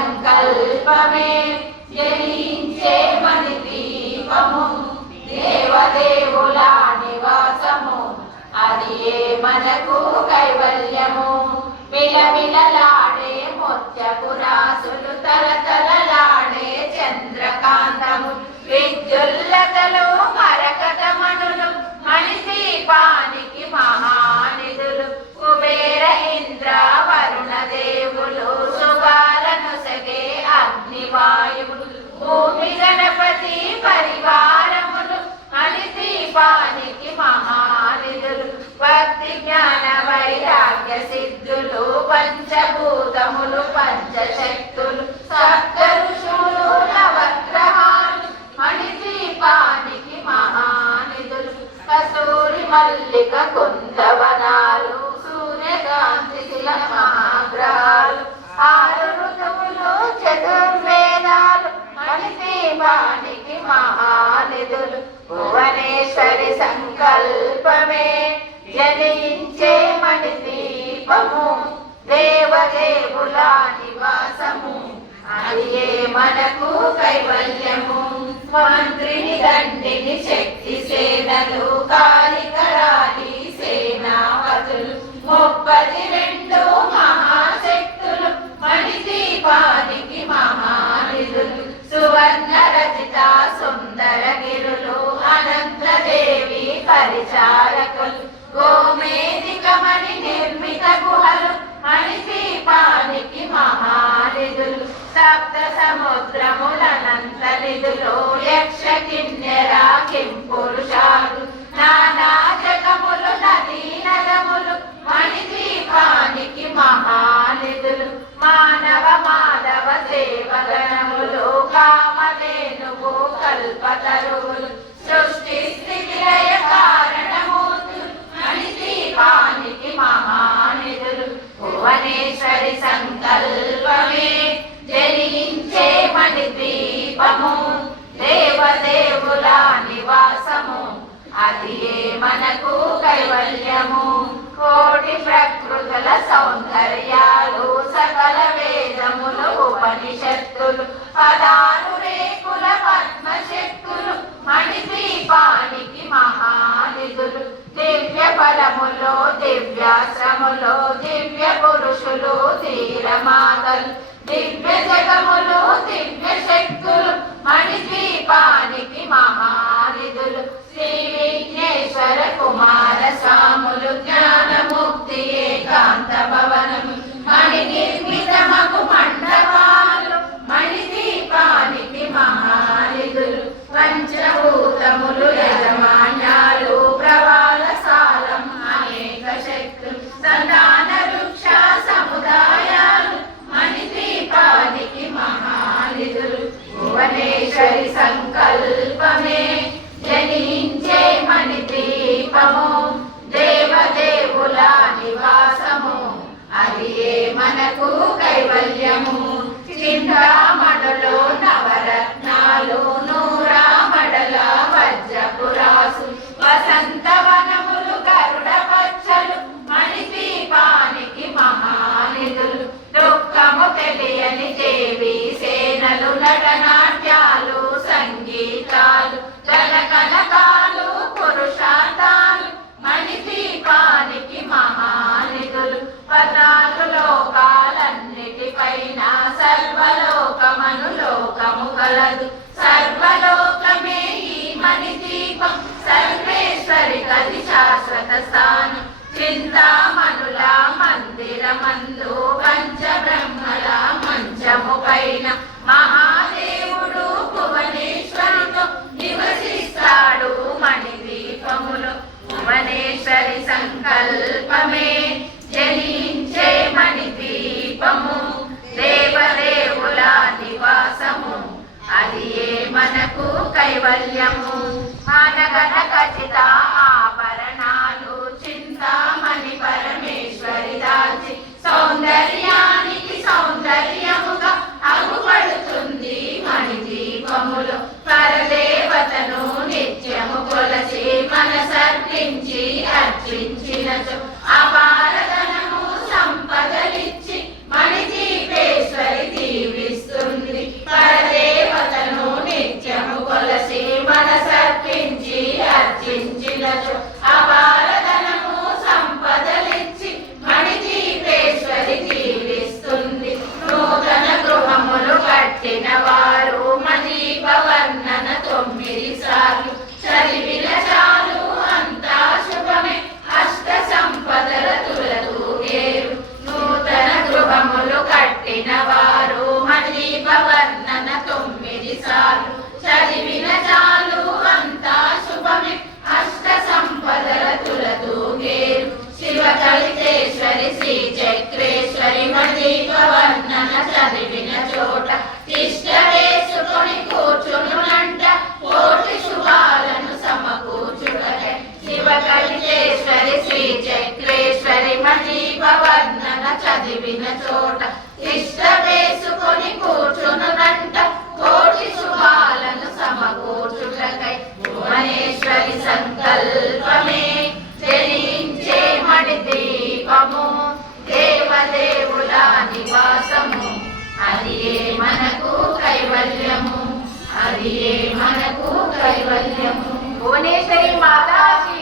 సంకల్పమే జనించే మణి దీపము దేవదేవుల నివాసము అది మనకు కైవల్యము విలవిలలాడే ముత్యపు రాసులు తలతలలాడే చంద్రకాంతము విద్యుల్లతలు మరకతమణులు మణిదీపానికి మహానిధులు కుబేర ఇంద్ర వరుణ దేవులు శుభాలను సగే అగ్నివాయువులు భూమి గణపతి పరివారములు మణిదీపానికి మహానిధులు భక్తి జ్ఞాన వైరాగ్య సిద్ధులు పంచభూతములు పంచశక్తులు సప్త ఋషులు నవగ్రహాలు మణిదీపానికి మహానిధులు కస్తూరి మల్లిక కుందవనాలు సూర్యకాంతి శిల మహాగ్రహాలు ఆరు ఋతువులు చతుర్వేదాలు మణిదీపానికి మహానిధులు భువనేశ్వరి సంకల్పమే జనించే మణి దీపము దేవదేవుల నివాసము అది మనకు కైవల్యము మంత్రిని దండిని శక్తి సేనలు కాలికరాలి సేనావతులు 32 మహాశక్తులు మణిదీపానికి మహానిధులు సువర్ణ రచిత సుందర గిరులు అనంతదేవి పరిచారకులు గోమేధికమణి నిర్మిత గుహలు మణిదీపానికి మహానిధులు సప్త సముద్రములనంత నిధులు యక్ష కిన్నెర కింపురుషాలు నానా జగములు నదీ నదములు మణిదీపానికి మహానిధులు మానవ మాధవ సేవగణములు కామధేనువు కల్పతరువులు సృష్టి స్థితి లయ కారణమూర్తులు మణిదీపానికి మహానిధులు భువనేశ్వరి సంకల్పమే జనించే మణి దీపము దేవదేవుల నివాసము అది మనకు కైవల్యము కోటి ప్రకృతుల సౌందర్యాలు సకల వేదములు ఉపనిషత్తులు పదాలు రేకుల పద్మశక్తులు మణిదీపానికి మహానిధులు దివ్య ఫలములో దివ్యాశ్రములో దివ్య పురుషులు ధీరమాతలు దివ్య జగములు దివ్య శక్తులు మణిదీపానికి మహానిధులు శ్రీ విఘ్నేశ్వర కుమార స్వాములు జ్ఞానముక్తి ఏకాంత భవనము మణి నిర్మితమగు మండపాలు మణిదీపానికి మహానిధులు పంచభూతములు యజమాన్యాలు ప్రవాల సాలం అనేక శక్తులు సంతాన వృక్ష సముదాయాలు మణిదీపానికి మహానిధులు భువనేశ్వరి సంకల్పమే జనించే మణి దీపము దేవదేవుల నివాసము అది మనకు కైవల్యము చింతామణులు నవరత్నాలు నూరామడల వజ్రపురాసు వసంతవనములు గరుడ పచ్చలు మణిదీపానికి మహానిధులు దుఃఖము తెలియని దేవి సేనలు నటనాట్యాలు సంగీతాలు జలకనకాలు పురుషార్థాలు మణిదీపానికి మహానిధులు 14 లోకాలన్నిటిపైన సర్వలోకమను లోకము కలదు సర్వలోకమే ఈ మణిదీపం సర్వేశ్వరి కది శాశ్వత స్థానం చింతామణుల మందిరమందు పంచబ్రహ్మల మంచము పైన మహాదేవుడు భువనేశ్వరితో నివసిస్తాడు మణిదీపములు భువనేశ్వరి సంకల్పమే జనించే మణిదీపము దేవదేవుల నివాసము అది మనకు కైవల్యము అనగన ఖచ్చిత ఆభరణాలు చింతామణి పరమేశ్వరి దాల్చి సౌందర్యానికి సౌందర్యముగా అగుపడుతుంది మణిదీపములు పరదేవతను నిత్యము కొలసి మనసర్పించి అర్చించినచో అపారధనము సంపదలిచ్చి మణిదీపేశ్వరి దీవిస్తుంది దీపము దేవదేవుల నివాసము అది మనకు కైవల్యము అది మనకు కైవల్యము. భువనేశ్వరి మాతాకి